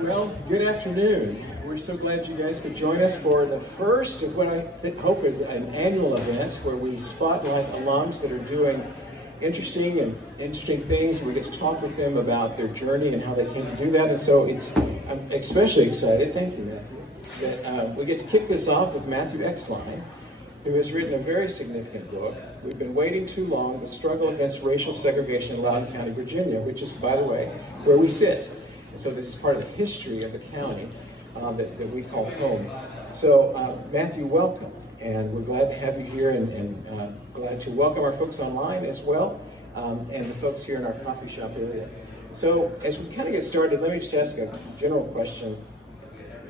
Well, good afternoon. We're so glad you guys could join us for the first of what I hope is an annual event where we spotlight alums that are doing interesting things. We get to talk with them about their journey and how they came to do that. And so I'm especially excited, thank you, Matthew, that we get to kick this off with Matthew Exline, who has written a very significant book. We've been waiting too long, The Struggle Against Racial Segregation in Loudoun County, Virginia, which is, by the way, where we sit. And so this is part of the history of the county that we call home. So Matthew, welcome. And we're glad to have you here and glad to welcome our folks online as well, and the folks here in our coffee shop area. So as we kind of get started, let me just ask a general question.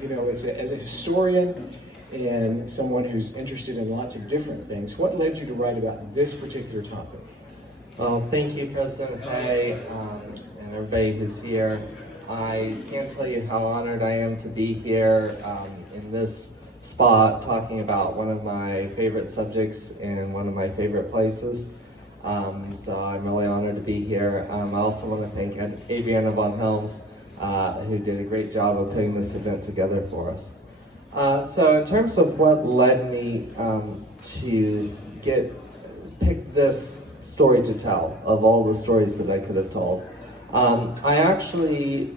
You know, as a historian and someone who's interested in lots of different things, what led you to write about this particular topic? Well, thank you, President Hay, and everybody who's here. I can't tell you how honored I am to be here in this spot talking about one of my favorite subjects in one of my favorite places. So I'm really honored to be here. I also want to thank Adriana von Helms, who did a great job of putting this event together for us. So in terms of what led me to pick this story to tell, of all the stories that I could have told, I actually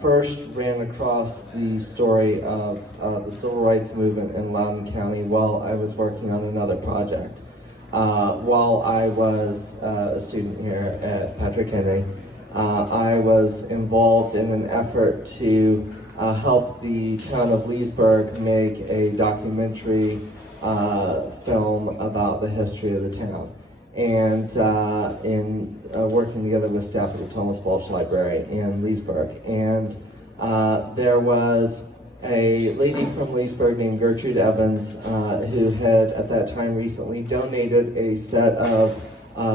first ran across the story of the civil rights movement in Loudoun County while I was working on another project. While I was a student here at Patrick Henry, I was involved in an effort to help the town of Leesburg make a documentary film about the history of the town. And in working together with staff at the Thomas Balch Library in Leesburg. And there was a lady from Leesburg named Gertrude Evans who had at that time recently donated a set of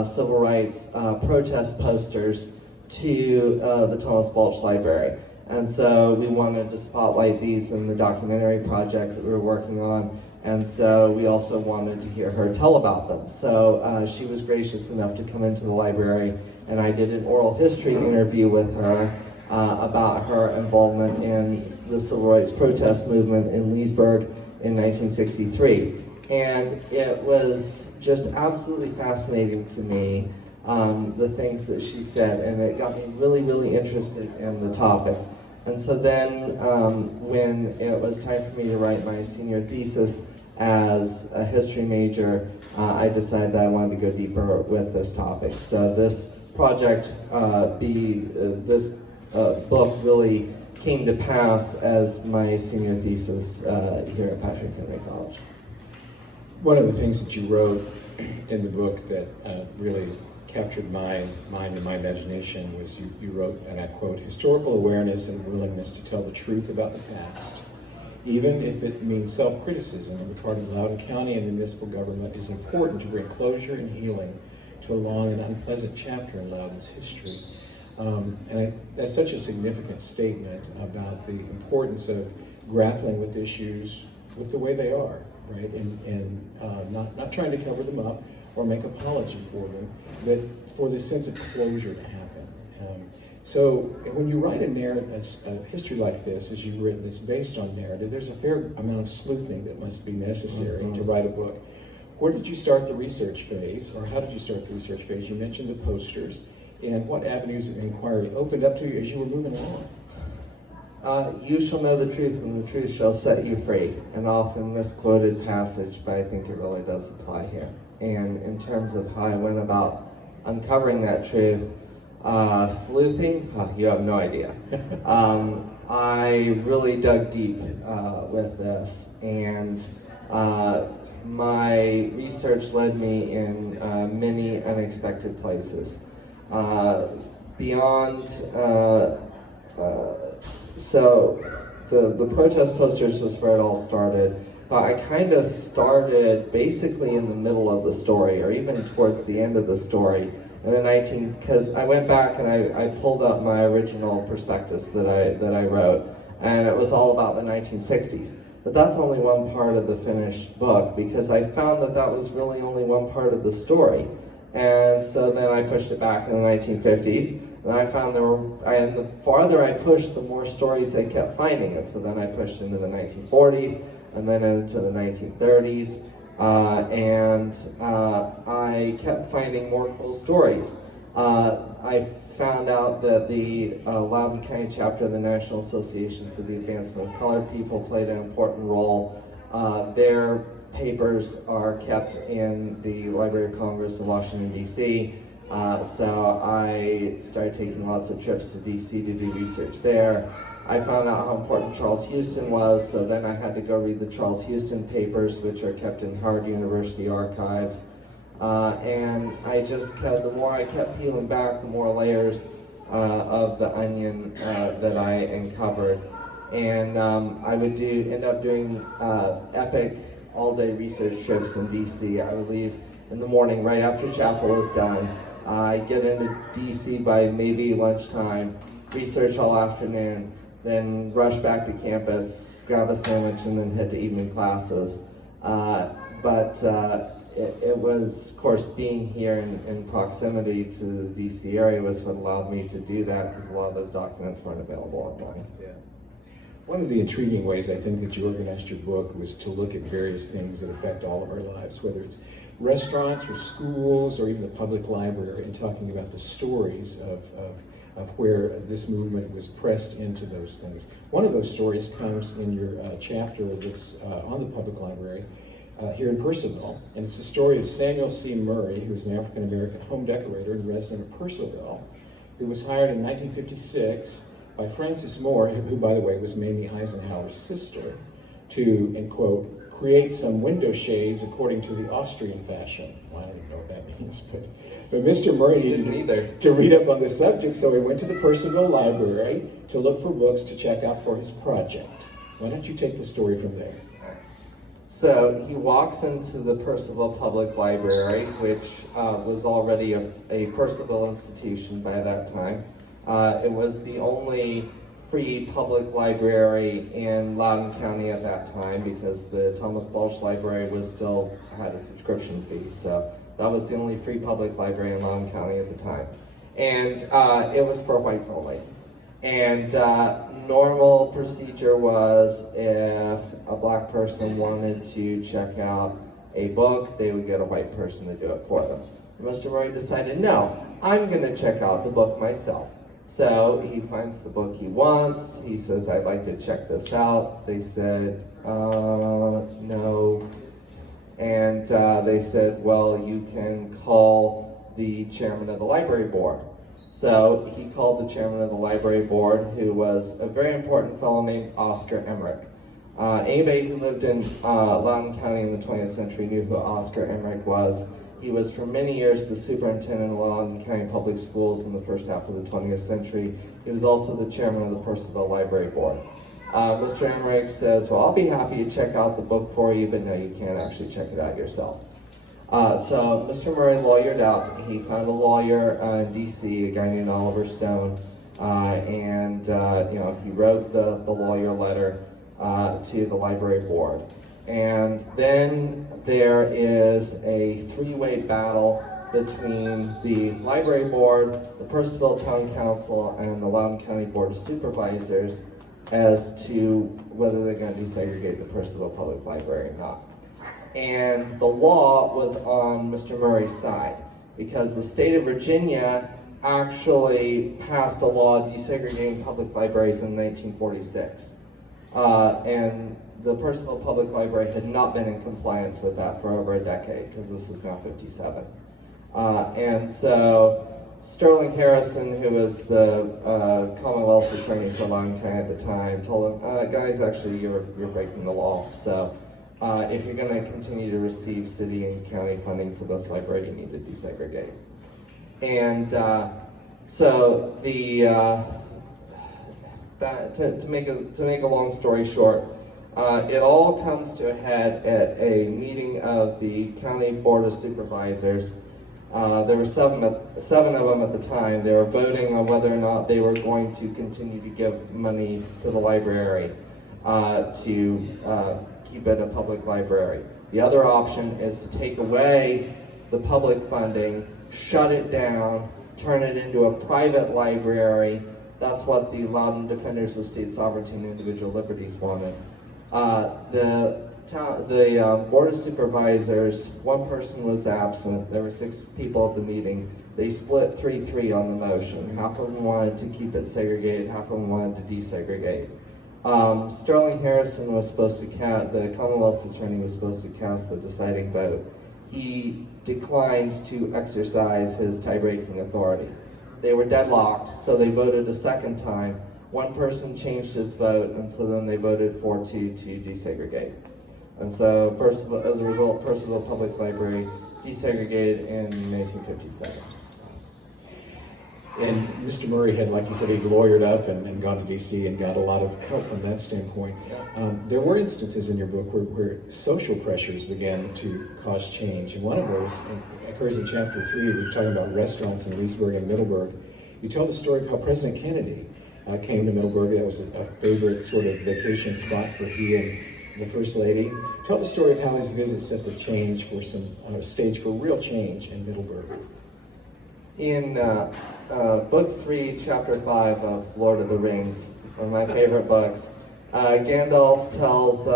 civil rights protest posters to the Thomas Balch Library. And so we wanted to spotlight these in the documentary project that we were working on. And so we also wanted to hear her tell about them. So she was gracious enough to come into the library, and I did an oral history interview with her about her involvement in the civil rights protest movement in Leesburg in 1963. And it was just absolutely fascinating to me, the things that she said, and it got me really, really interested in the topic. And so then when it was time for me to write my senior thesis as a history major, I decided that I wanted to go deeper with this topic. So this project, this book really came to pass as my senior thesis here at Patrick Henry College. One of the things that you wrote in the book that really captured my mind and my imagination was you wrote, and I quote, "Historical awareness and willingness to tell the truth about the past, even if it means self-criticism on the part of Loudoun County and the municipal government, is important to bring closure and healing to a long and unpleasant chapter in Loudoun's history." That's such a significant statement about the importance of grappling with issues with the way they are, right? And not trying to cover them up or make apology for them, but for this sense of closure to happen. So when you write a history like this, as you've written, that's based on narrative, there's a fair amount of sleuthing that must be necessary to write a book. Where did you start the research phase, or how did you start the research phase? You mentioned the posters, and what avenues of inquiry opened up to you as you were moving along? You shall know the truth, and the truth shall set you free. An often misquoted passage, but I think it really does apply here. And in terms of how I went about uncovering that truth, sleuthing, you have no idea. I really dug deep with this, and my research led me in many unexpected places. So the protest posters was where it all started, but I kind of started basically in the middle of the story, or even towards the end of the story, in the because I went back and I pulled up my original prospectus that I wrote, and it was all about the 1960s. But that's only one part of the finished book, because I found that was really only one part of the story. And so then I pushed it back in the 1950s. And I found and the farther I pushed, the more stories I kept finding. And so then I pushed into the 1940s, and then into the 1930s. I kept finding more cool stories. I found out that the Loudoun County chapter of the National Association for the Advancement of Colored People played an important role. Their papers are kept in the Library of Congress in Washington D.C. So I started taking lots of trips to D.C. to do research there. I found out how important Charles Houston was, so then I had to go read the Charles Houston papers, which are kept in Howard University archives. And the more I kept peeling back, the more layers of the onion that I uncovered. And I would end up doing epic all-day research trips in DC. I would leave in the morning right after chapel was done. I'd get into DC by maybe lunchtime, research all afternoon, then rush back to campus, grab a sandwich, and then head to evening classes. It was, of course, being here in proximity to the DC area was what allowed me to do that, because a lot of those documents weren't available online. Yeah. One of the intriguing ways I think that you organized your book was to look at various things that affect all of our lives, whether it's restaurants or schools or even the public library, and talking about the stories of where this movement was pressed into those things. One of those stories comes in your chapter that's on the public library here in Purcellville, and it's the story of Samuel C. Murray, who's an African-American home decorator and resident of Purcellville, who was hired in 1956 by Frances Moore, who, by the way, was Mamie Eisenhower's sister, to, and quote, create some window shades according to the Austrian fashion. Well, I don't even know what that means, but Mr. Murray needed to read up on the subject, so he went to the Purcellville Library to look for books to check out for his project. Why don't you take the story from there? So he walks into the Purcellville Public Library, which was already a Purcellville institution by that time. It was the only free public library in Loudoun County at that time, because the Thomas Balch Library still had a subscription fee. So that was the only free public library in Loudoun County at the time. And it was for whites only. And normal procedure was, if a black person wanted to check out a book, they would get a white person to do it for them. Mr. Murray decided, no, I'm going to check out the book myself. So he finds the book he wants. He says, I'd like to check this out. They said, no. And they said, well, you can call the chairman of the library board. So he called the chairman of the library board, who was a very important fellow named Oscar Emmerich. Anybody who lived in Loudoun County in the 20th century knew who Oscar Emmerich was. He was for many years the superintendent of Loudoun County Public Schools in the first half of the 20th century. He was also the chairman of the Purcellville Library Board. Mr. Emmerich says, well, I'll be happy to check out the book for you, but no, you can't actually check it out yourself. So Mr. Murray lawyered out. He found a lawyer in DC, a guy named Oliver Stone, and he wrote the lawyer letter to the library board. And then there is a three-way battle between the library board, the Purcellville Town Council, and the Loudoun County Board of Supervisors as to whether they're going to desegregate the Purcellville Public Library or not. And the law was on Mr. Murray's side, because the state of Virginia actually passed a law desegregating public libraries in 1946. And the Purcellville Public Library had not been in compliance with that for over a decade, because this is now 57. And so Sterling Harrison, who was the Commonwealth's attorney for Loudoun County at the time, told him, guys, actually, you're breaking the law. So if you're going to continue to receive city and county funding for this library, you need to desegregate. And so the to make a long story short, it all comes to a head at a meeting of the County Board of Supervisors. There were seven of them at the time. They were voting on whether or not they were going to continue to give money to the library to keep it a public library. The other option is to take away the public funding shut it down, turn it into a private library. That's what the Loudoun Defenders of State Sovereignty and Individual Liberties wanted. The Board of Supervisors, one person was absent. There were 6 people at the meeting. They split 3-3 on the motion. Half of them wanted to keep it segregated, half of them wanted to desegregate. Sterling Harrison was supposed to the Commonwealth's attorney was supposed to cast the deciding vote. He declined to exercise his tie-breaking authority. They were deadlocked, so they voted a second time. One person changed his vote, and so then they voted 4-2 to desegregate. And so, as a result, Purcellville Public Library desegregated in 1957. And Mr. Murray had, like you said, he'd lawyered up and gone to D.C. and got a lot of help from that standpoint. There were instances in your book where social pressures began to cause change, and one of those occurs in chapter 3. We're talking about restaurants in Leesburg and Middleburg. You tell the story of how President Kennedy came to Middleburg. That was a favorite sort of vacation spot for he and the First Lady. Tell the story of how his visit set the change for stage for real change in Middleburg. In Book 3, Chapter 5 of Lord of the Rings, one of my favorite books, Gandalf tells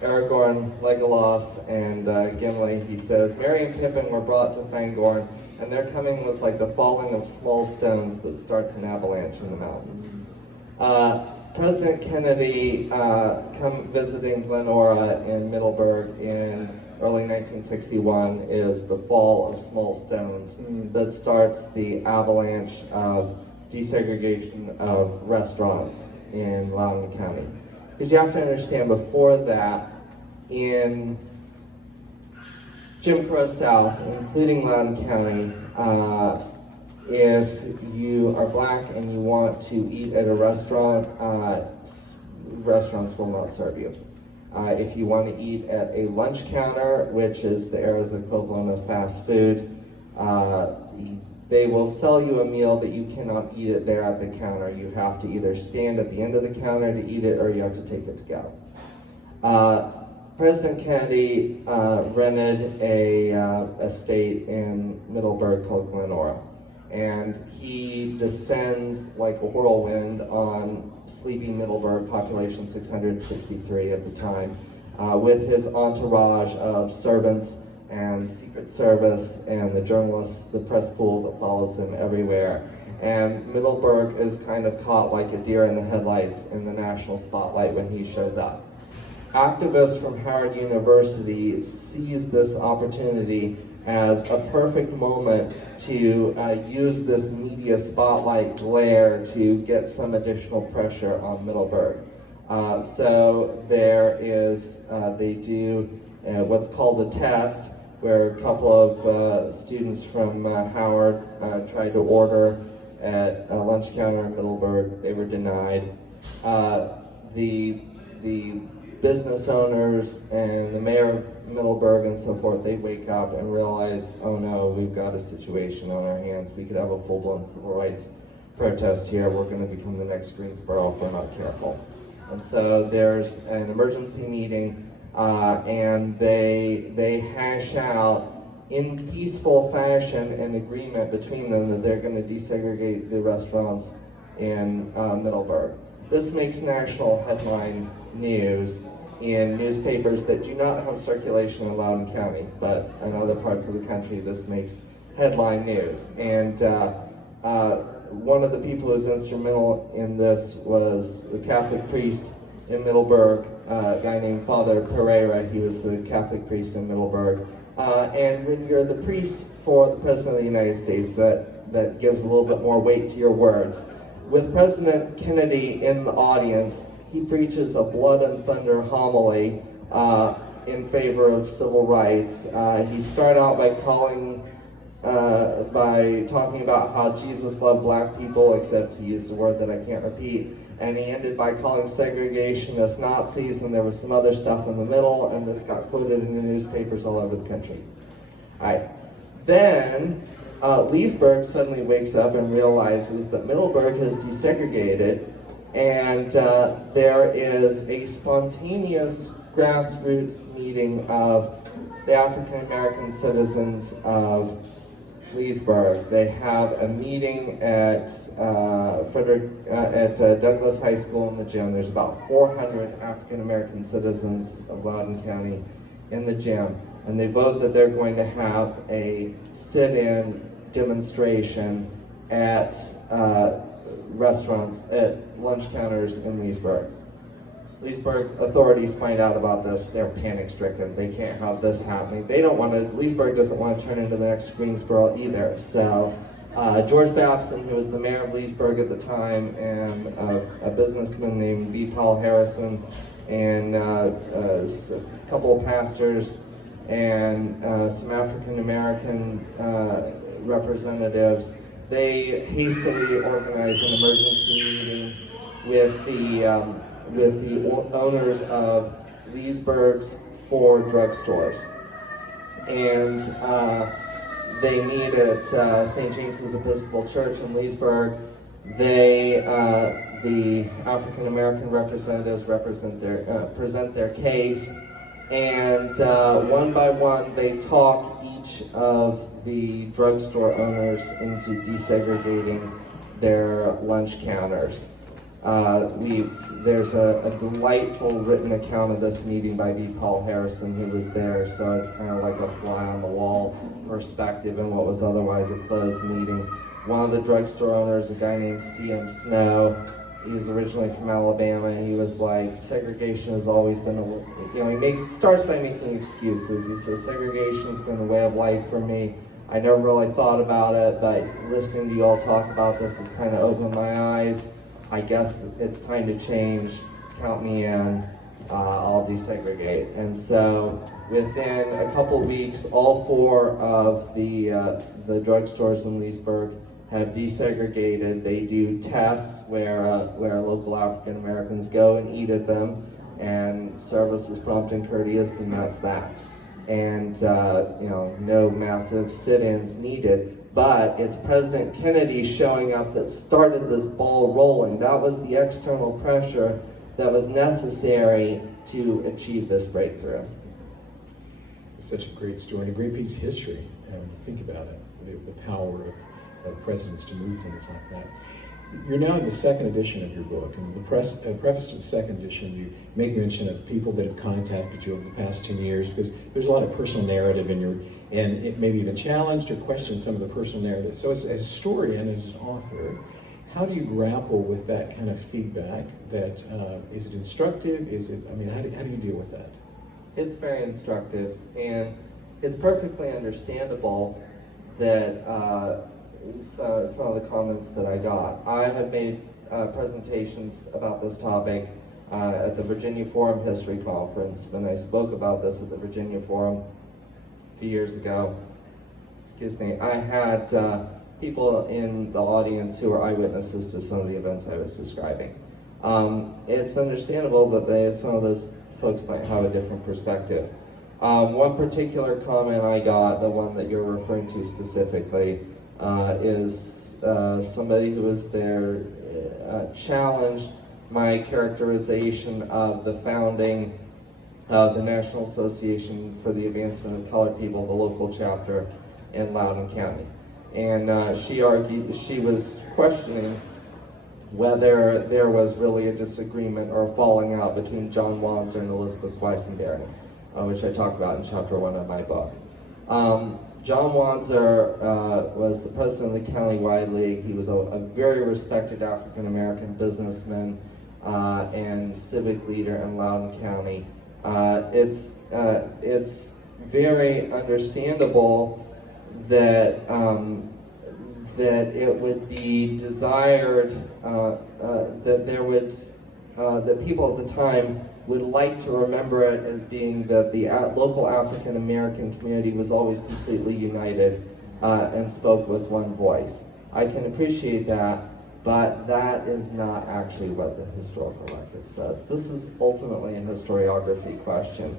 Aragorn, Legolas, and Gimli, he says, Merry and Pippin were brought to Fangorn, and their coming was like the falling of small stones that starts an avalanche in the mountains. President Kennedy visiting Glenora in Middleburg in early 1961 is the fall of small stones that starts the avalanche of desegregation of restaurants in Loudoun County. Because you have to understand, before that, in Jim Crow South, including Loudoun County, if you are black and you want to eat at a restaurant, restaurants will not serve you. If you want to eat at a lunch counter, which is the era's equivalent of fast food, they will sell you a meal, but you cannot eat it there at the counter. You have to either stand at the end of the counter to eat it, or you have to take it to go. President Kennedy rented a estate in Middleburg called Glenora, and he descends like a whirlwind on sleepy Middleburg, population 663 at the time, with his entourage of servants and Secret Service and the journalists, the press pool that follows him everywhere. And Middleburg is kind of caught like a deer in the headlights in the national spotlight when he shows up. Activists from Howard University seize this opportunity as a perfect moment to use this media spotlight glare to get some additional pressure on Middleburg. So there is, they do what's called a test, where a couple of students from Howard tried to order at a lunch counter in Middleburg. They were denied. The business owners and the mayor of Middleburg and so forth, they wake up and realize, oh no, we've got a situation on our hands. We could have a full-blown civil rights protest here. We're going to become the next Greensboro if we're not careful. And so there's an emergency meeting, and they hash out in peaceful fashion an agreement between them that they're going to desegregate the restaurants in Middleburg. This makes national headline news in newspapers that do not have circulation in Loudoun County, but in other parts of the country this makes headline news. And one of the people who was instrumental in this was the Catholic priest in Middleburg, a guy named Father Pereira. He was the Catholic priest in Middleburg. And when you're the priest for the President of the United States, that gives a little bit more weight to your words. With President Kennedy in the audience, he preaches a blood and thunder homily in favor of civil rights. He started out by talking about how Jesus loved black people, except he used a word that I can't repeat, and he ended by calling segregationists Nazis, and there was some other stuff in the middle, and this got quoted in the newspapers all over the country. All right. Then Leesburg suddenly wakes up and realizes that Middleburg has desegregated, and there is a spontaneous grassroots meeting of the African American citizens of Leesburg. They have a meeting at Douglas High School in the gym. There's about 400 African American citizens of Loudoun County in the gym, and they vote that they're going to have a sit-in demonstration at restaurants, at lunch counters in Leesburg. Leesburg authorities find out about this, they're panic-stricken. They can't have this happening. They don't want to, Leesburg doesn't want to turn into the next Greensboro either. So George Babson, who was the mayor of Leesburg at the time, and a businessman named B. Paul Harrison, and a couple of pastors, and some African-American representatives, they hastily organized an emergency meeting with the owners of Leesburg's 4 drugstores. And they meet at St. James's Episcopal Church in Leesburg. They, the African American representatives present their case, and one by one they talk each of the drugstore owners into desegregating their lunch counters. There's a delightful written account of this meeting by B. Paul Harrison, who was there, so it's kind of like a fly on the wall perspective in what was otherwise a closed meeting. One of the drugstore owners, a guy named C.M. Snow, he was originally from Alabama. He was like, segregation has always been he starts by making excuses. He says, segregation's been a way of life for me. I never really thought about it, but listening to you all talk about this has kind of opened my eyes. I guess it's time to change. Count me in. I'll desegregate. And so within a couple weeks, all 4 of the drugstores in Leesburg have desegregated. They do tests where local African Americans go and eat at them, and service is prompt and courteous, and that's that. And no massive sit-ins needed. But it's President Kennedy showing up that started this ball rolling. That was the external pressure that was necessary to achieve this breakthrough. It's such a great story and a great piece of history when you think about it, the power of presidents to move things like that. You're now in the 2nd edition of your book, and the preface to the 2nd edition, you make mention of people that have contacted you over the past 10 years, because there's a lot of personal narrative and it maybe even challenged or questioned some of the personal narrative. So as a historian and as an author, how do you grapple with that kind of feedback? Is it instructive? How do you deal with that? It's very instructive, and it's perfectly understandable that some of the comments that I got. I have made presentations about this topic at the Virginia Forum History Conference. When I spoke about this at the Virginia Forum a few years ago, I had people in the audience who were eyewitnesses to some of the events I was describing. It's understandable that some of those folks might have a different perspective. One particular comment I got, the one that you're referring to specifically, is somebody who was there challenged my characterization of the founding of the National Association for the Advancement of Colored People, the local chapter in Loudoun County. And she was questioning whether there was really a disagreement or a falling out between John Wanzer and Elizabeth Weissenberry, which I talk about in chapter 1 of my book. John Wanzer was the president of the Countywide League. He was a very respected African-American businessman and civic leader in Loudoun County. It's very understandable that it would be desired that people at the time would like to remember it as being that the local African American community was always completely united and spoke with one voice. I can appreciate that, but that is not actually what the historical record says. This is ultimately a historiography question.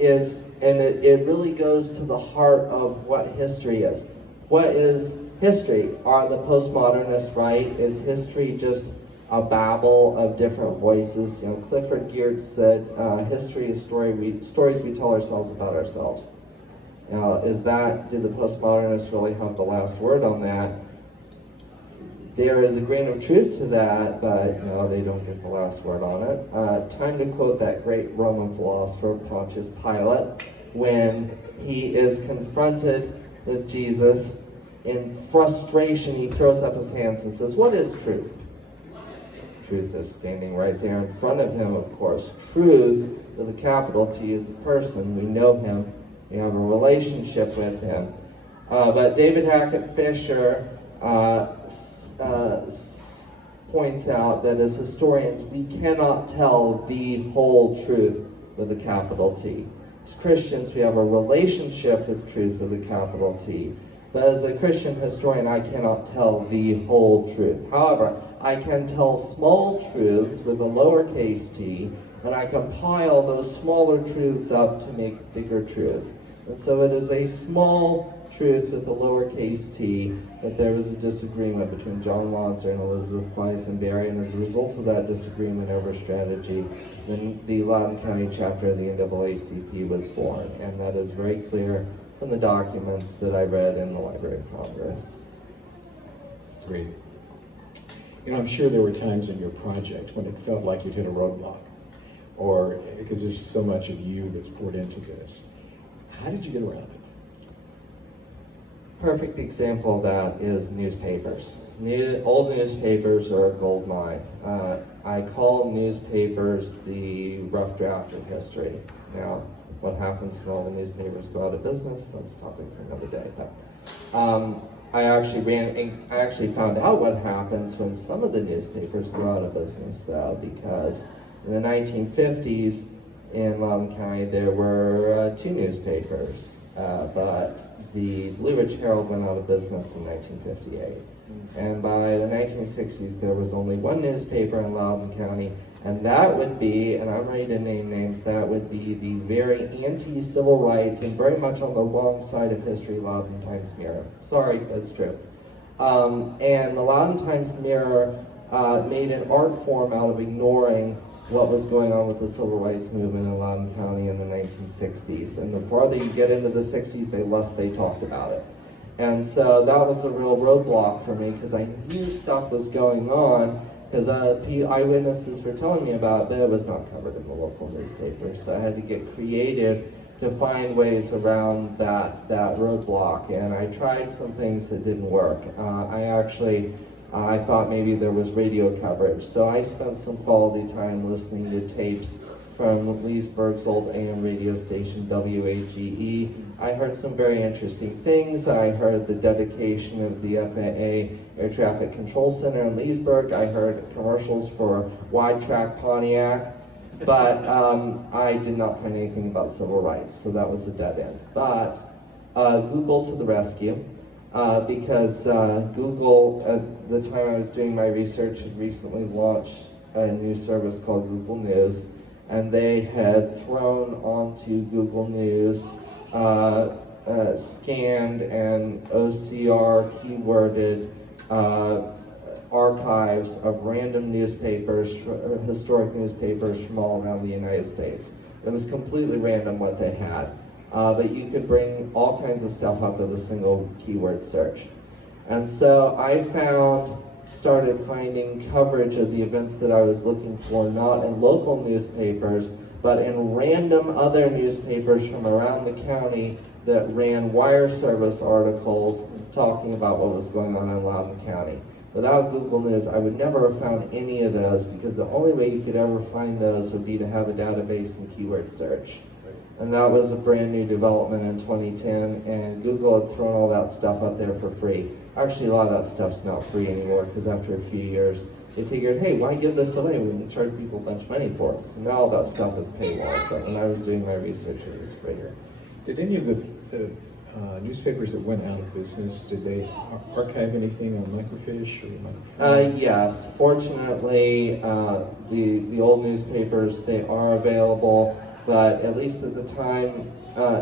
It really goes to the heart of what history is. What is history? Are the postmodernists right? Is history just a babble of different voices? Clifford Geertz said, history is stories we tell ourselves about ourselves. Now, did the postmodernists really have the last word on that? There is a grain of truth to that, but no, they don't get the last word on it. Time to quote that great Roman philosopher, Pontius Pilate, when he is confronted with Jesus. In frustration, he throws up his hands and says, "What is truth?" Truth is standing right there in front of him, of course. Truth, with a capital T, is a person. We know him. We have a relationship with him. But David Hackett Fisher points out that as historians, we cannot tell the whole truth with a capital T. As Christians, we have a relationship with truth with a capital T. But as a Christian historian, I cannot tell the whole truth. However, I can tell small truths with a lowercase t, and I compile those smaller truths up to make bigger truths. And so it is a small truth with a lowercase t that there was a disagreement between John Wanzer and Elizabeth Quisenberry, and as a result of that disagreement over strategy, then the Loudoun County chapter of the NAACP was born, and that is very clear from the documents that I read in the Library of Congress. Great. I'm sure there were times in your project when it felt like you'd hit a roadblock, or because there's so much of you that's poured into this. How did you get around it? Perfect example of that is newspapers. Old newspapers are a gold mine. I call newspapers the rough draft of history. Now, what happens when all the newspapers go out of business? That's a topic for another day. But I actually found out what happens when some of the newspapers go out of business, though, because in the 1950s in Loudoun County there were 2 newspapers, but the Blue Ridge Herald went out of business in 1958. And by the 1960s there was only 1 newspaper in Loudoun County, and that would be, and I'm ready to name names, that would be the very anti-civil rights and very much on the wrong side of history Loudoun Times-Mirror. Sorry, that's true. And the Loudoun Times-Mirror made an art form out of ignoring what was going on with the civil rights movement in Loudoun County in the 1960s. And the farther you get into the 60s, the less they talked about it. And so that was a real roadblock for me, because I knew stuff was going on, because eyewitnesses were telling me about it, but it was not covered in the local newspapers. So I had to get creative to find ways around that roadblock. And I tried some things that didn't work. I thought maybe there was radio coverage. So I spent some quality time listening to tapes from Leesburg's old AM radio station, WAGE. I heard some very interesting things. I heard the dedication of the FAA Air Traffic Control Center in Leesburg. I heard commercials for Wide Track Pontiac, but I did not find anything about civil rights, so that was a dead end. But Google to the rescue, because Google, at the time I was doing my research, had recently launched a new service called Google News, and they had thrown onto Google News scanned and OCR keyworded archives of random newspapers, historic newspapers from all around the United States. It was completely random what they had, but you could bring all kinds of stuff up with a single keyword search. And so I started finding coverage of the events that I was looking for, not in local newspapers, but in random other newspapers from around the county that ran wire service articles talking about what was going on in Loudoun County. Without Google News, I would never have found any of those, because the only way you could ever find those would be to have a database and keyword search. And that was a brand new development in 2010, and Google had thrown all that stuff up there for free. Actually, a lot of that stuff's not free anymore, because after a few years, they figured, hey, why give this away? We can charge people a bunch of money for it. So now all that stuff is paywall, but when I was doing my research, it was free. Did any of the newspapers that went out of business, did they archive anything on microfiche or microfilm? Yes. Fortunately, the old newspapers, they are available, but at least at the time,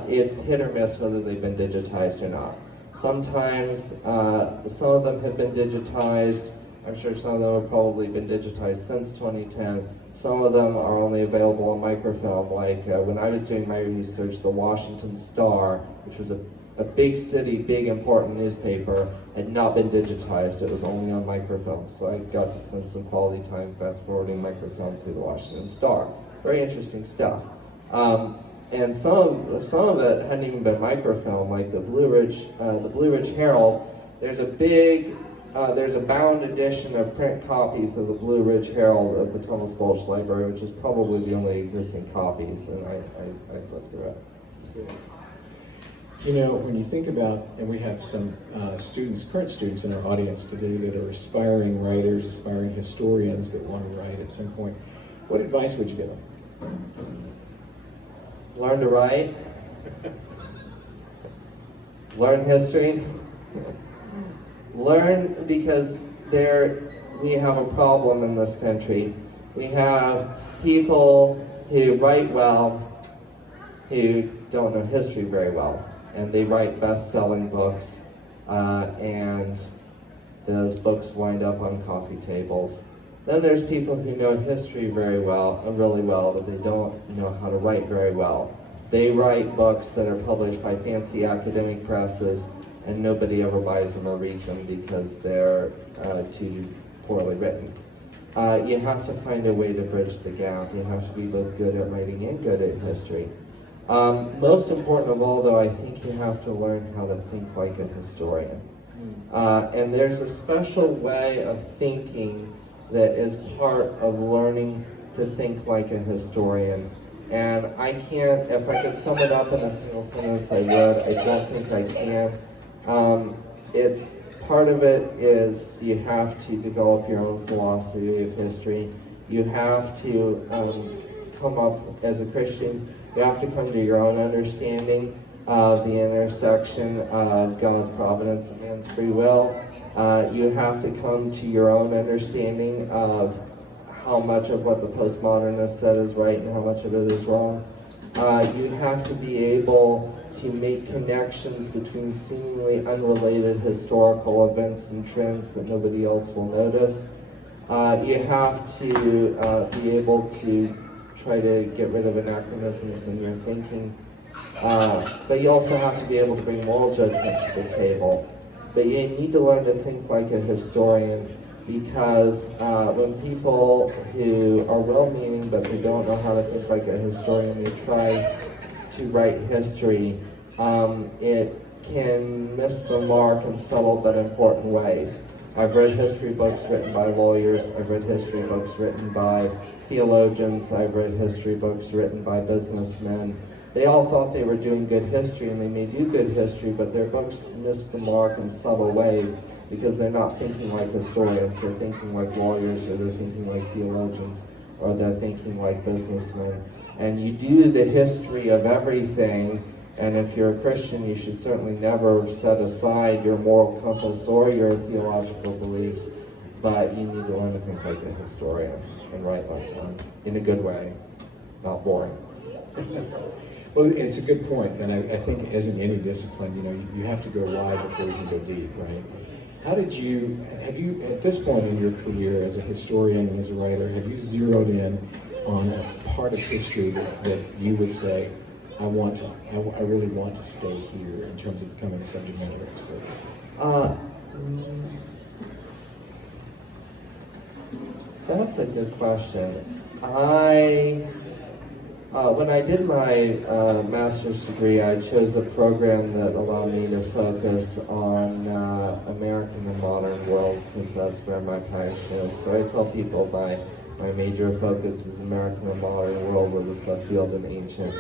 it's hit or miss whether they've been digitized or not. Sometimes some of them have been digitized, I'm sure some of them have probably been digitized since 2010. Some of them are only available on microfilm, like when I was doing my research, the Washington Star, which was a big city, big important newspaper, had not been digitized. It was only on microfilm. So I got to spend some quality time fast forwarding microfilm through the Washington Star. Very interesting stuff. And some of it hadn't even been microfilm, like the Blue Ridge Herald. There's a bound edition of print copies of the Blue Ridge Herald at the Thomas Balch Library, which is probably the only existing copies, and I flipped through it. That's good. You know, when you think about, and we have some current students in our audience today that are aspiring writers, aspiring historians that want to write at some point, what advice would you give them? Learn to write. Learn history. Learn, because we have a problem in this country. We have people who write well who don't know history very well, and they write best-selling books, and those books wind up on coffee tables. Then there's people who know history very well, really well, but they don't know how to write very well. They write books that are published by fancy academic presses, and nobody ever buys them or reads them because they're too poorly written. You have to find a way to bridge the gap. You have to be both good at writing and good at history. Most important of all, though, I think you have to learn how to think like a historian. And there's a special way of thinking that is part of learning to think like a historian. And I can't, if I could sum it up in a single sentence, I would. I don't think I can. It's part of it is you have to develop your own philosophy of history. You have to come up, as a Christian, you have to come to your own understanding of the intersection of God's providence and man's free will. You have to come to your own understanding of how much of what the postmodernists said is right and how much of it is wrong. You have to be able to make connections between seemingly unrelated historical events and trends that nobody else will notice. You have to be able to try to get rid of anachronisms in your thinking. But you also have to be able to bring moral judgment to the table. But you need to learn to think like a historian, because when people who are well-meaning but they don't know how to think like a historian, they try to write history, it can miss the mark in subtle but important ways. I've read history books written by lawyers, I've read history books written by theologians, I've read history books written by businessmen. They all thought they were doing good history, and they may do good history, but their books miss the mark in subtle ways because they're not thinking like historians. They're thinking like lawyers, or they're thinking like theologians, or they're thinking like businessmen. And you do the history of everything, and if you're a Christian, you should certainly never set aside your moral compass or your theological beliefs, but you need to learn to think like a historian and write like one in a good way, not boring. Well, it's a good point, and I think as in any discipline, you know, you have to go wide before you can go deep, right? Have you, at this point in your career as a historian and as a writer, have you zeroed in on a part of history that you would say, I really want to stay here in terms of becoming a subject matter expert? That's a good question. When I did my master's degree, I chose a program that allowed me to focus on American and modern world, because that's where my passion is. So I tell people my major focus is American and modern world with a subfield in ancient.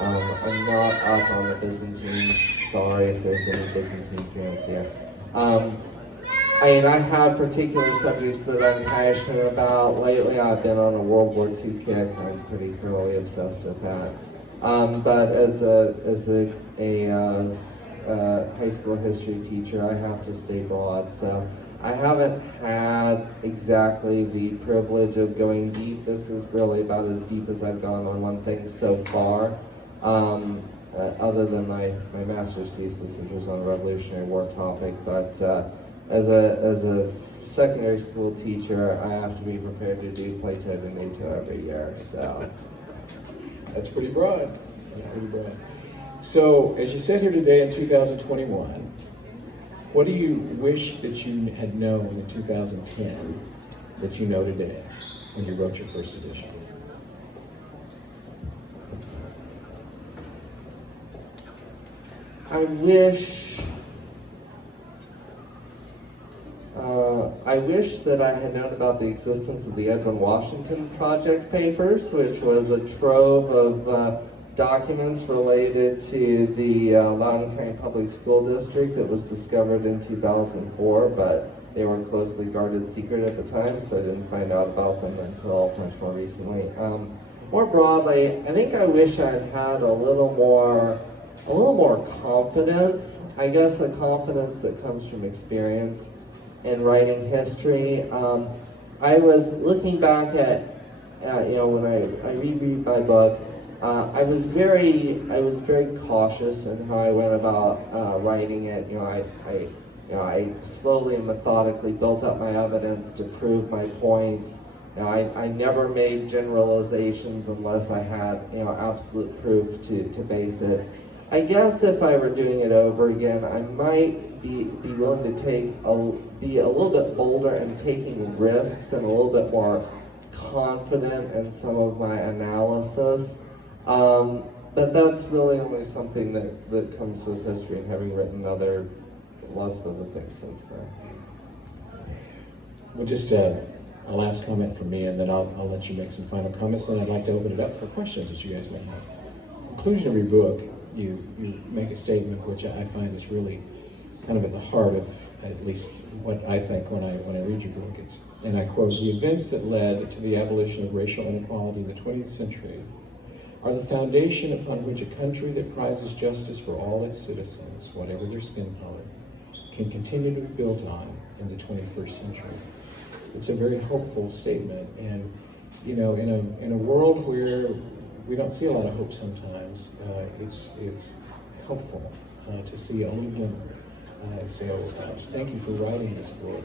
I'm not up on the Byzantine. Sorry if there's any Byzantine fans here. I have particular subjects that I'm passionate about. Lately, I've been on a World War II kick. I'm pretty thoroughly obsessed with that. But as a high school history teacher, I have to stay broad. So I haven't had exactly the privilege of going deep. This is really about as deep as I've gone on one thing so far. Other than my master's thesis, which was on a Revolutionary War topic, but as a secondary school teacher, I have to be prepared to do Plato to NATO every year. So That's pretty broad. That's pretty broad. So, as you sit here today in 2021, what do you wish that you had known in 2010 that you know today when you wrote your first edition? I wish that I had known about the existence of the Edwin Washington Project papers, which was a trove of documents related to the Loudoun County Public School District that was discovered in 2004, but they were closely guarded secret at the time, so I didn't find out about them until much more recently. More broadly, I think I wish I'd had a little more confidence, I guess a confidence that comes from experience in writing history. I was looking back at, when I reread my book, I was very cautious in how I went about writing it. I slowly and methodically built up my evidence to prove my points. I never made generalizations unless I had absolute proof to base it. I guess if I were doing it over again, I might be willing to be a little bit bolder in taking risks and a little bit more confident in some of my analysis. But that's really only something that comes with history and having written lots of other things since then. Well, just a last comment from me, and then I'll let you make some final comments, and I'd like to open it up for questions that you guys may have. Conclusion of your book, you make a statement which I find is really kind of at the heart of at least what I think when I read your book. And I quote, "The events that led to the abolition of racial inequality in the 20th century are the foundation upon which a country that prizes justice for all its citizens, whatever their skin color, can continue to be built on in the 21st century." It's a very hopeful statement, and in a world where we don't see a lot of hope sometimes, it's helpful to see only glimmer. So thank you for writing this book,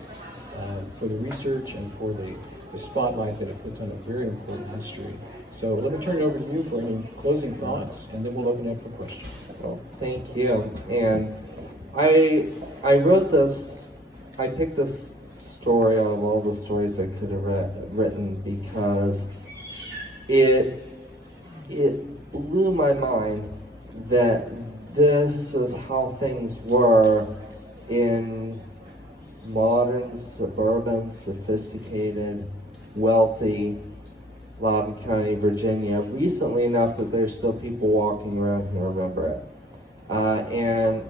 for the research and for the spotlight that it puts on a very important history. So let me turn it over to you for any closing thoughts, and then we'll open it up for questions. Well, thank you. And I wrote this, I picked this story out of all the stories I could have written because it blew my mind that this is how things were in modern, suburban, sophisticated, wealthy Loudoun County, Virginia, recently enough that there's still people walking around who remember it. And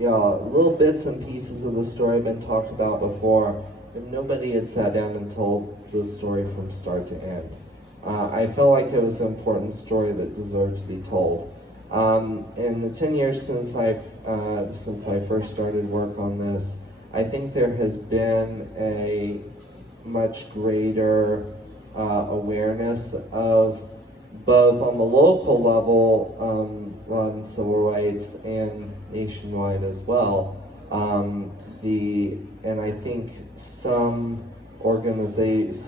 little bits and pieces of the story have been talked about before, and nobody had sat down and told the story from start to end. I felt like it was an important story that deserved to be told. In the 10 years since I first started work on this, I think there has been a much greater awareness of both on the local level on civil rights and nationwide as well. And I think some entities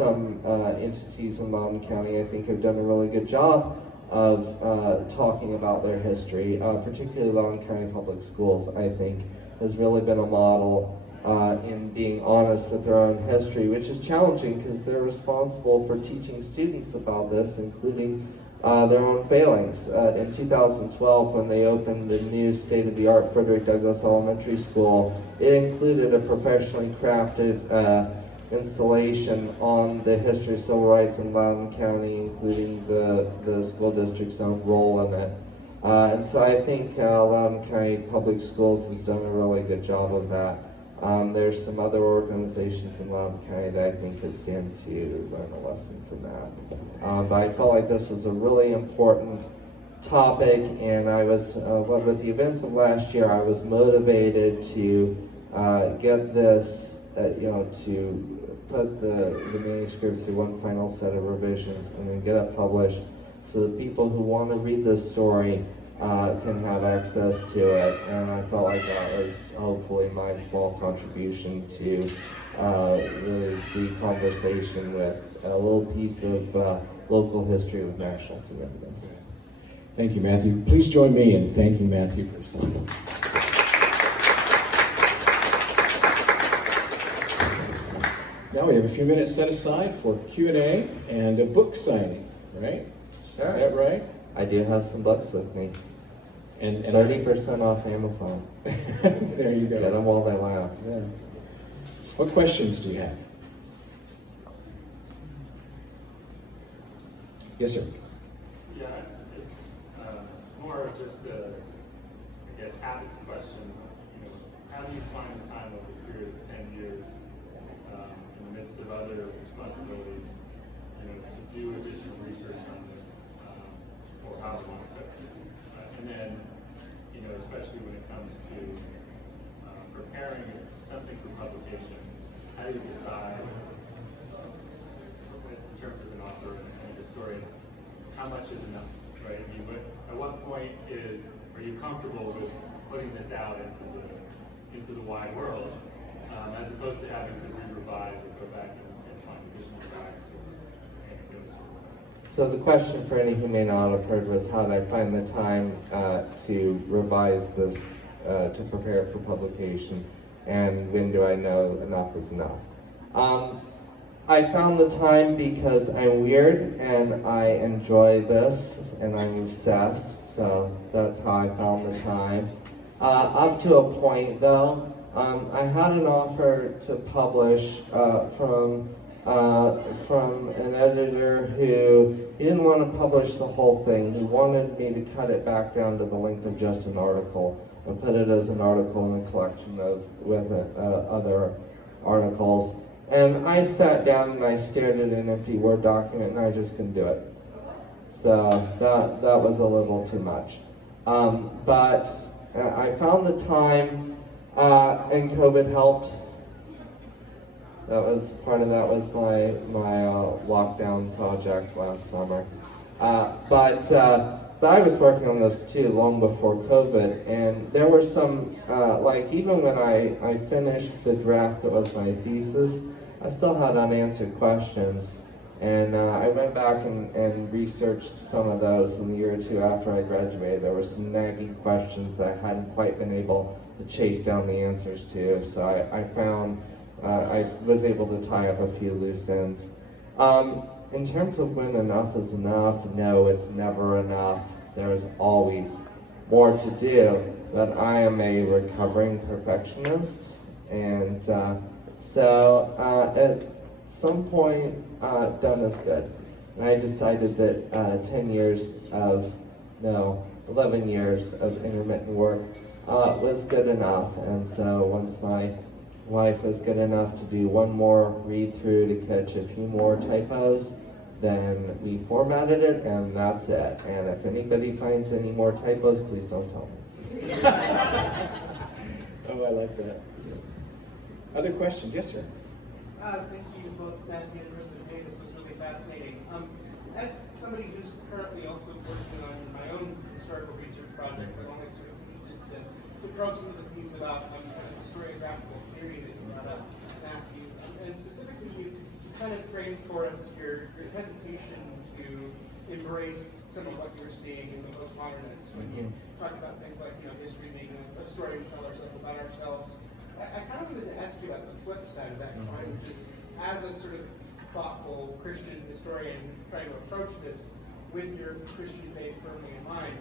in Loudoun County, I think, have done a really good job of talking about their history. Particularly Loudoun County Public Schools, I think, has really been a model in being honest with their own history, which is challenging because they're responsible for teaching students about this, including their own failings. In 2012, when they opened the new state-of-the-art Frederick Douglass Elementary School, it included a professionally crafted installation on the history of civil rights in Loudoun County, including the school district's own role in it. And so I think Loudoun County Public Schools has done a really good job of that. There's some other organizations in Loudoun County that I think could stand to learn a lesson from that. But I felt like this was a really important topic, and I was, with the events of last year, I was motivated to get this, to put the manuscript through one final set of revisions and then get it published so that people who want to read this story can have access to it, and I felt like that was hopefully my small contribution to really the conversation with a little piece of local history with national significance. Thank you, Matthew. Please join me in thanking Matthew for his time. Now we have a few minutes set aside for Q&A and a book signing, right? Sure. Is that right? I do have some books with me. And 30% off Amazon. There you go. Get them while they last. Yeah. So what questions do you have? Yes, sir. Yeah, it's more of just a, I guess, habits question. You know, how do you find the time over a period of 10 years in the midst of other responsibilities, you know, to do additional research on this, or how long it took? And then, you know, especially when it comes to preparing something for publication, how do you decide, in terms of an author and a historian, how much is enough, right? I mean, at what point are you comfortable with putting this out into the wide world, as opposed to having to re-revise or go back and find additional facts or anecdotes? So the question for any who may not have heard was, how did I find the time to revise this, to prepare it for publication, and when do I know enough is enough? I found the time because I'm weird and I enjoy this and I'm obsessed, so that's how I found the time. Up to a point though, I had an offer to publish from an editor who, he didn't want to publish the whole thing. He wanted me to cut it back down to the length of just an article and put it as an article in a collection with other articles. And I sat down and I stared at an empty Word document and I just couldn't do it. So that was a little too much. But I found the time, and COVID helped. That was part of that was my lockdown project last summer. But I was working on this too long before COVID, and there were some, like even when I finished the draft that was my thesis, I still had unanswered questions. And I went back and researched some of those in the year or two after I graduated. There were some nagging questions that I hadn't quite been able to chase down the answers to, so I found I was able to tie up a few loose ends. In terms of when enough is enough, no, it's never enough. There is always more to do, but I am a recovering perfectionist, and so at some point, done is good. And I decided that 11 years of intermittent work was good enough, and so once my wife was good enough to do one more read through to catch a few more typos, then we formatted it, and that's it. And if anybody finds any more typos, please don't tell me. Oh, I like that. Other questions? Yes, sir. Thank you both, Matthew and President Hay. This was really fascinating. As somebody who's currently also working on my own historical research projects, I'm always sort of interested to probe some of the themes about kind of historiographical theory that you brought up, Matthew. And specifically, you kind of framed for us your hesitation to embrace some of what you were seeing in the postmodernists when you talked about things like, history being a story we tell ourselves about ourselves. I kind of wanted to ask you about the flip side of that coin, which is, as a sort of thoughtful Christian historian who's trying to approach this with your Christian faith firmly in mind,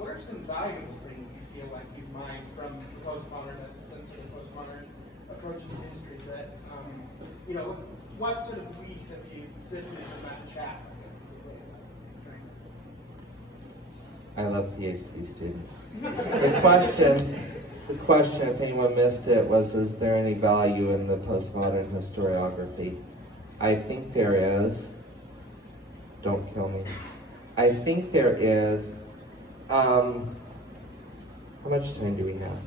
what are some valuable things you feel like you've mined from the postmodernists and sort of postmodern approaches to history that, what sort of wheat have you sifted from that chaff, I guess is a way of framing it. I love PHC students. The question, if anyone missed it, was, is there any value in the postmodern historiography? I think there is. Don't kill me. I think there is. How much time do we have?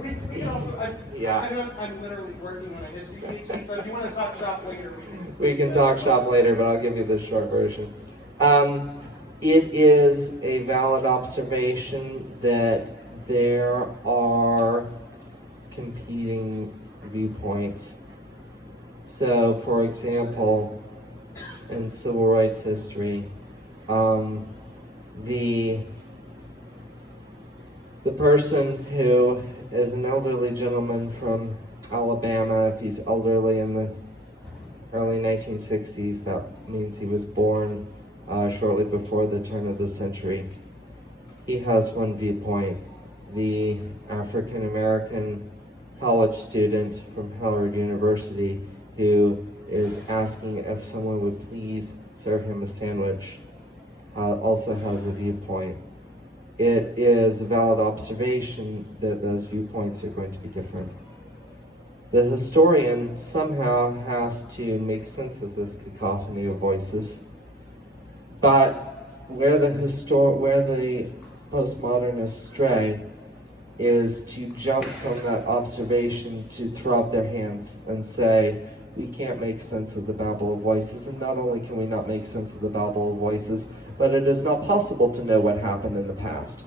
We can also, Yeah. I'm literally working on a history PhD, so if you want to talk shop later, We can talk shop later, but I'll give you the short version. it is a valid observation that there are competing viewpoints. So, for example, in civil rights history, the person who is an elderly gentleman from Alabama, if he's elderly in the early 1960s, that means he was born shortly before the turn of the century. He has one viewpoint. The African American college student from Howard University who is asking if someone would please serve him a sandwich also has a viewpoint. It is a valid observation that those viewpoints are going to be different. The historian somehow has to make sense of this cacophony of voices, but where the postmodernists stray is to jump from that observation to throw up their hands and say, we can't make sense of the babble of voices, and not only can we not make sense of the babble of voices, but it is not possible to know what happened in the past.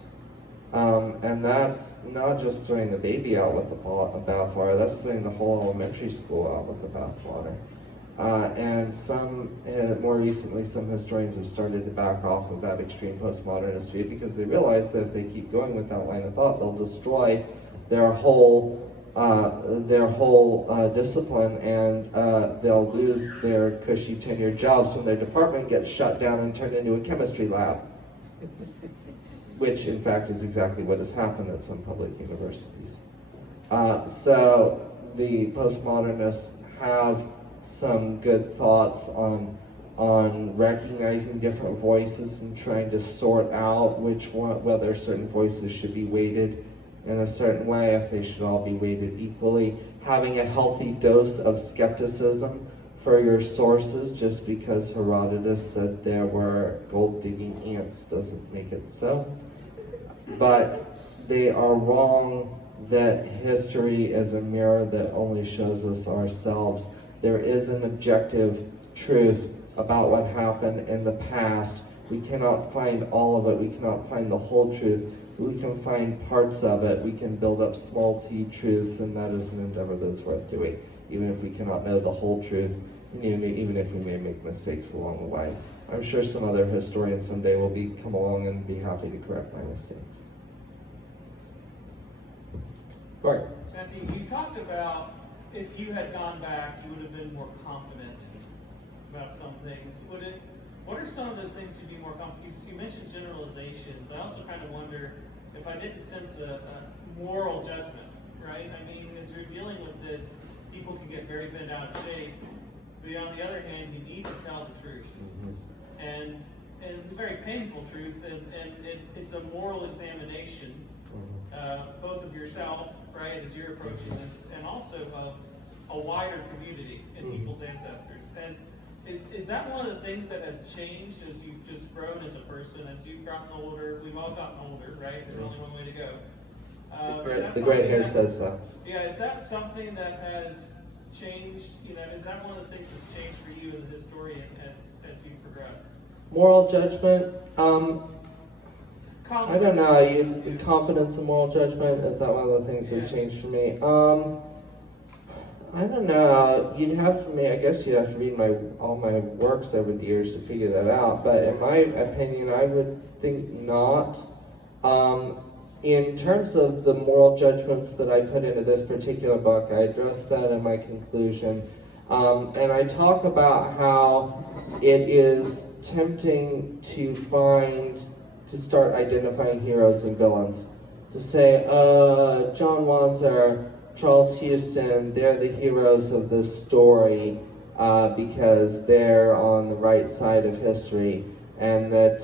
And that's not just throwing the baby out with the bathwater, that's throwing the whole elementary school out with the bathwater. And more recently, some historians have started to back off of that extreme postmodernist view because they realize that if they keep going with that line of thought, they'll destroy their whole discipline, and they'll lose their cushy tenured jobs when their department gets shut down and turned into a chemistry lab, which in fact is exactly what has happened at some public universities. So the postmodernists have some good thoughts on recognizing different voices and trying to sort out whether certain voices should be weighted in a certain way, if they should all be weighted equally. Having a healthy dose of skepticism for your sources. Just because Herodotus said there were gold-digging ants doesn't make it so. But they are wrong that history is a mirror that only shows us ourselves. There is an objective truth about what happened in the past. We cannot find all of it. We cannot find the whole truth. We can find parts of it. We can build up small t truths, and that is an endeavor that is worth doing, even if we cannot know the whole truth, and even if we may make mistakes along the way. I'm sure some other historian someday will come along and be happy to correct my mistakes. Bart. Matthew, you talked about if you had gone back, you would have been more confident about some things. What are some of those things to be more confident? You mentioned generalizations. I also kind of wonder if I didn't sense a moral judgment, right? I mean, as you're dealing with this, people can get very bent out of shape, but on the other hand, you need to tell the truth. Mm-hmm. And it's a very painful truth, and it's a moral examination, both of yourself, right, as you're approaching this, and also of a wider community and people's ancestors. And is that one of the things that has changed as you've just grown as a person, as you've gotten older? We've all gotten older, right? There's only one way to go. The gray hair says so. Yeah, is that something that has changed? You know, is that one of the things that's changed for you as a historian as you progress? Moral judgment. I don't know. Confidence and moral judgment, is that one of the things that's changed for me? I don't know. I guess you'd have to read all my works over the years to figure that out. But in my opinion, I would think not. In terms of the moral judgments that I put into this particular book, I address that in my conclusion. And I talk about how it is tempting to start identifying heroes and villains. To say, John Wanzer, Charles Houston, they're the heroes of this story because they're on the right side of history, and that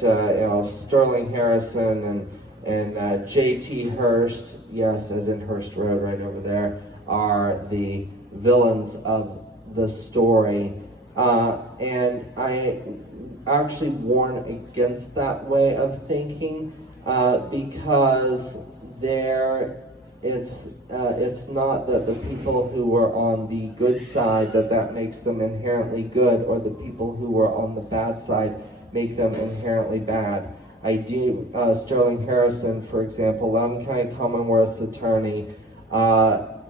Sterling Harrison and J.T. Hearst, yes, as in Hearst Road right over there, are the villains of the story. And I actually warn against that way of thinking because it's not that the people who were on the good side that makes them inherently good, or the people who were on the bad side make them inherently bad. I do, Sterling Harrison, for example, Loudoun County Commonwealth's attorney, one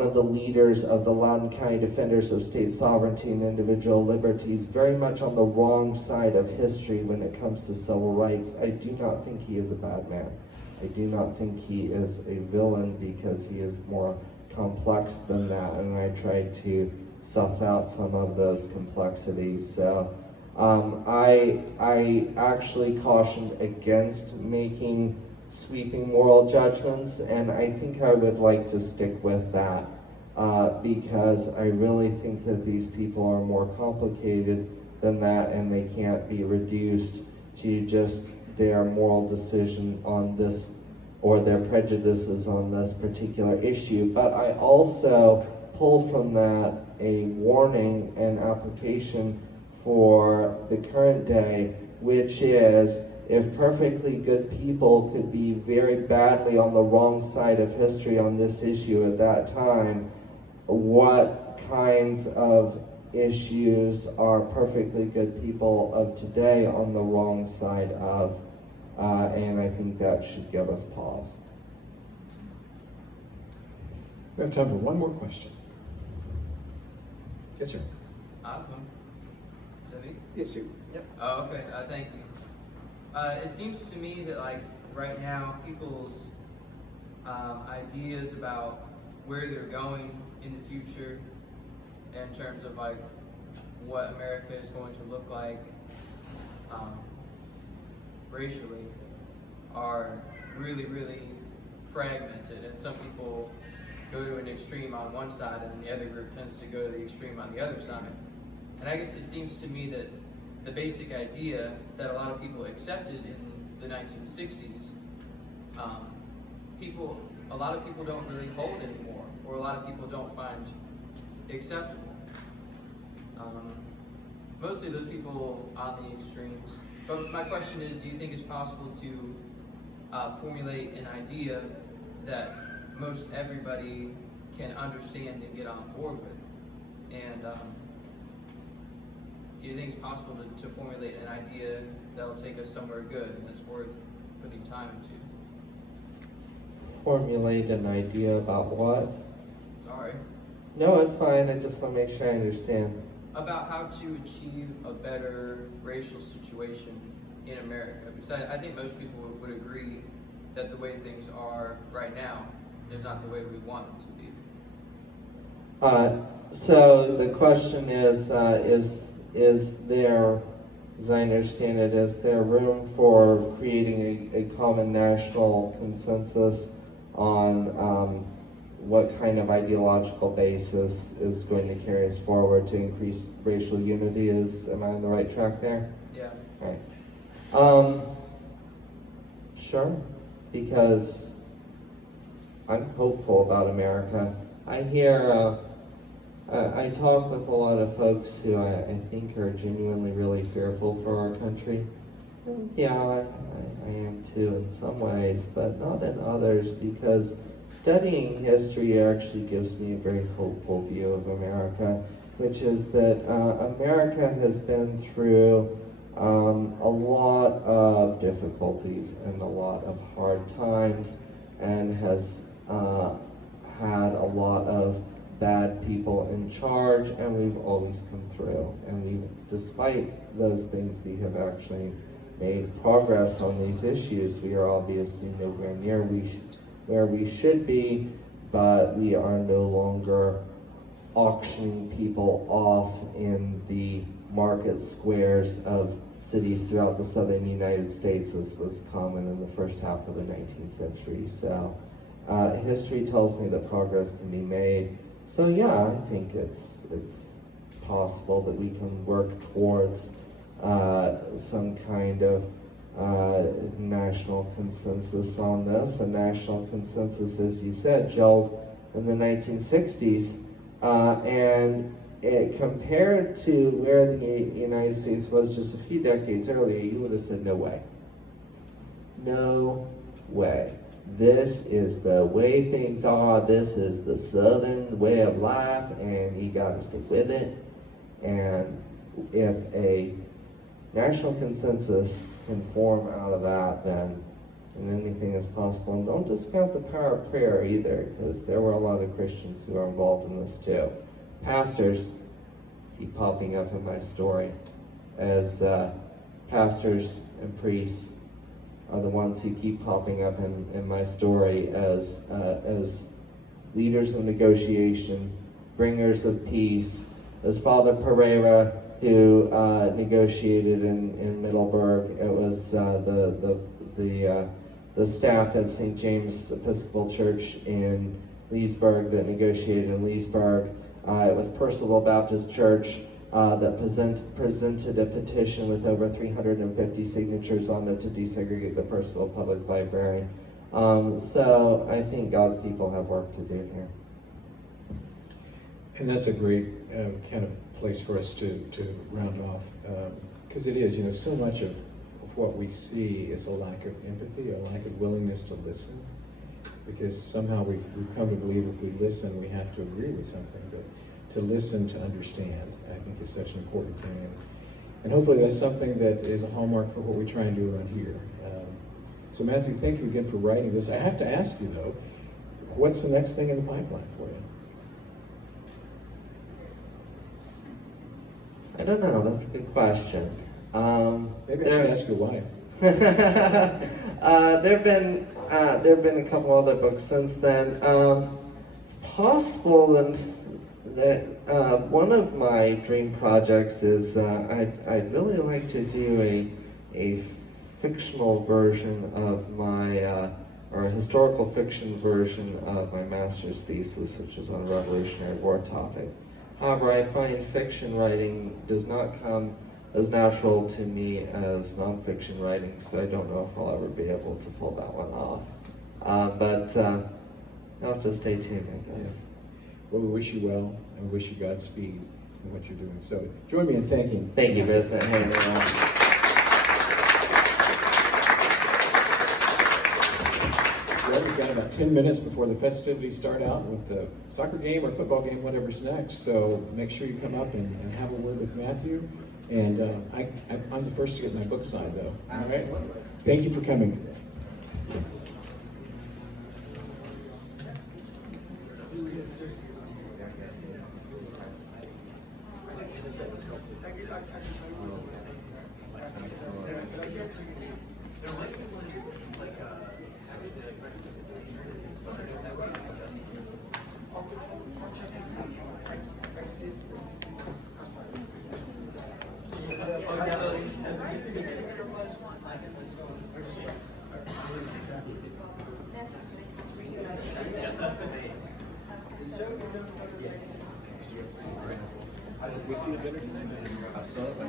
of the leaders of the Loudoun County Defenders of State Sovereignty and Individual Liberties, very much on the wrong side of history when it comes to civil rights. I do not think he is a bad man. I do not think he is a villain, because he is more complex than that, and I tried to suss out some of those complexities. So I actually cautioned against making sweeping moral judgments, and I think I would like to stick with that because I really think that these people are more complicated than that, and they can't be reduced to just their moral decision on this or their prejudices on this particular issue. But I also pull from that a warning and application for the current day, which is, if perfectly good people could be very badly on the wrong side of history on this issue at that time, what kinds of issues are perfectly good people of today on the wrong side of? And I think that should give us pause. We have time for one more question. Yes, sir. Is that me? Yes, you. Yep. Oh, okay. Thank you. It seems to me that, like, right now, people's ideas about where they're going in the future, in terms of like what America is going to look like racially, are really, really fragmented, and some people go to an extreme on one side, and the other group tends to go to the extreme on the other side. And I guess it seems to me that the basic idea that a lot of people accepted in the 1960s, a lot of people don't really hold anymore, or a lot of people don't find acceptable. Mostly those people on the extremes. But my question is, do you think it's possible to formulate an idea that most everybody can understand and get on board with? And do you think it's possible to formulate an idea that'll take us somewhere good and that's worth putting time into? Formulate an idea about what? Sorry. No, it's fine. I just want to make sure I understand. About how to achieve a better racial situation in America. Because I think most people would agree that the way things are right now is not the way we want them to be. So the question is there, as I understand it, is there room for creating a common national consensus on what kind of ideological basis is going to carry us forward to increase racial unity? Am I on the right track there? Yeah. Right. Sure, because I'm hopeful about America. I hear, I talk with a lot of folks who I think are genuinely really fearful for our country. And yeah, I am too in some ways, but not in others, because studying history actually gives me a very hopeful view of America, which is that America has been through a lot of difficulties and a lot of hard times, and has had a lot of bad people in charge, and we've always come through. And despite those things, we have actually made progress on these issues. We are obviously nowhere near where we should be, but we are no longer auctioning people off in the market squares of cities throughout the southern United States, as was common in the first half of the 19th century. So history tells me that progress can be made. So yeah, I think it's possible that we can work towards some kind of national consensus on this. A national consensus, as you said, gelled in the 1960s, and it, compared to where the United States was just a few decades earlier, you would have said, no way. No way. This is the way things are. This is the Southern way of life, and you got to stick with it. And if a national consensus can form out of that, then anything is possible. And don't discount the power of prayer either, because there were a lot of Christians who are involved in this too. Pastors keep popping up in my story as pastors and priests are the ones who keep popping up in my story as leaders of negotiation, bringers of peace, as Father Pereira, who negotiated in Middleburg. It was the staff at St. James Episcopal Church in Leesburg that negotiated in Leesburg. It was Percival Baptist Church that presented a petition with over 350 signatures on it to desegregate the Percival Public Library. So I think God's people have work to do here. And that's a great kind of place for us to round off, because it is, so much of what we see is a lack of empathy, a lack of willingness to listen, because somehow we've come to believe if we listen, we have to agree with something, but to listen, to understand, I think is such an important thing. And hopefully that's something that is a hallmark for what we try and do around here. So Matthew, thank you again for writing this. I have to ask you though, what's the next thing in the pipeline for you? I don't know. That's a good question. Maybe I should ask your wife. There've been a couple other books since then. It's possible that one of my dream projects is I'd really like to do a fictional version of my or a historical fiction version of my master's thesis, which is on a Revolutionary War topic. However, I find fiction writing does not come as natural to me as nonfiction writing, so I don't know if I'll ever be able to pull that one off. But you'll have to stay tuned, I guess. Well, we wish you well, and we wish you Godspeed in what you're doing. So join me in thanking. Thank you, President Hannah. Well, we've got about 10 minutes before the festivities start out with the soccer game or football game, whatever's next. So make sure you come up and have a word with Matthew. And I'm the first to get my book signed, though. All right? Thank you for coming today. We see the dinner tonight? Absolutely.